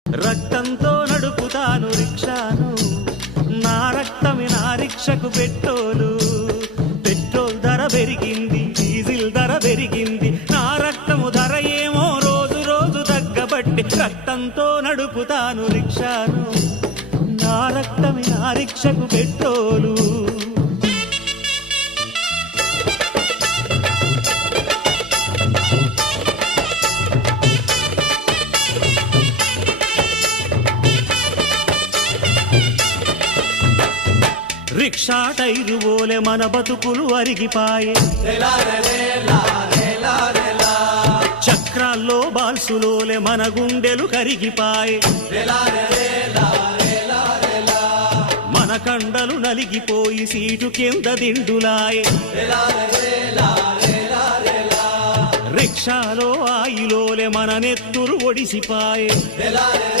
రక్తంతో నడుపుతాను రిక్షాను, నా రక్తమే నా రిక్షకు పెట్రోలు. పెట్రోల్ ధర పెరిగింది, డీజిల్ ధర పెరిగింది, నా రక్తము ధర ఏమో రోజు రోజు తగ్గబట్టి. రక్తంతో నడుపుతాను రిక్షాను, నా రక్తమే నా రిక్షకు పెట్రోలు. రిక్షా టైరు ఓలే మన బతుకులు అరిగిపాయే, చక్రాల్లో బాల్సులోలే మన గుండెలు కరిగిపాయే, మన కండలు నలిగిపోయి సీటు కింద దిండులాయే. రిక్షాలో ఆయిలోలే మన నెత్తురు ఒడిసిపాయే.